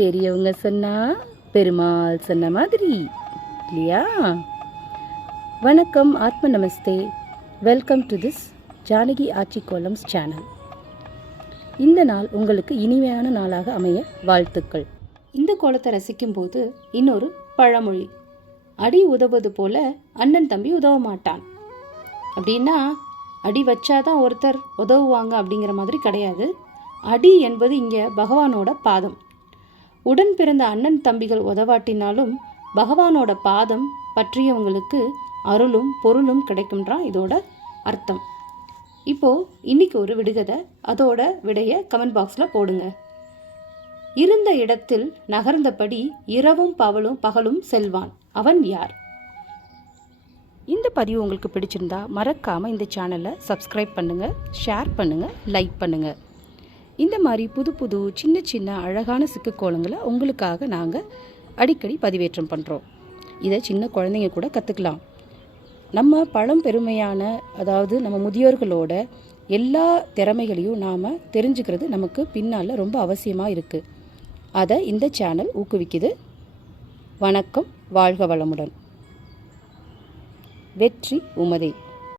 பெரியவங்க சொன்னா பெருமாள் சொன்ன மாதிரி இல்லையா? வணக்கம் ஆத்ம நமஸ்தே. Welcome to this Janaki Aachi Kolams channel இந்த நாள் உங்களுக்கு இனிமையான நாளாக அமைய வாழ்த்துக்கள். இந்த கோலத்தை ரசிக்கும் போது இன்னொரு பழமொழி. அடி உதவுவது போல அண்ணன் தம்பி உதவ மாட்டான். அப்படின்னா அடி வச்சாதான் ஒருத்தர் உதவுவாங்க அப்படிங்கிற மாதிரி கிடையாது. அடி என்பது இங்கே பகவானோட பாதம். உடன் பிறந்த அண்ணன் தம்பிகள் உதவாட்டினாலும் பகவானோட பாதம் பற்றியவங்களுக்கு அருளும் பொருளும் கிடைக்கும்ன்றான் இதோட அர்த்தம். இப்போது இன்னைக்கு ஒரு விடுகதை அதோட விடைய கமெண்ட் பாக்ஸில் போடுங்க. இருந்த இடத்தில் நகர்ந்தபடி இரவும் பவலும் பகலும் செல்வான். அவன் யார்? இந்த பதிவு உங்களுக்கு பிடிச்சிருந்தா மறக்காமல் இந்த சேனலை சப்ஸ்கிரைப் பண்ணுங்கள் ஷேர் பண்ணுங்கள் லைக் பண்ணுங்கள் இந்த மாதிரி புது புது சின்ன சின்ன அழகான சிக்கு கோலங்களை உங்களுக்காக நாங்கள் அடிக்கடி பதிவேற்றம் பண்ணுறோம் இதை சின்ன குழந்தைங்க கூட கற்றுக்கலாம் நம்ம பழம் பெருமையான அதாவது நம்ம முதியோர்களோட எல்லா திறமைகளையும் நாம் தெரிஞ்சுக்கிறது நமக்கு பின்னால் ரொம்ப அவசியமாக இருக்குது அதை இந்த சேனல் ஊக்குவிக்குது. வணக்கம் வாழ்க வளமுடன். வெற்றி உமதே.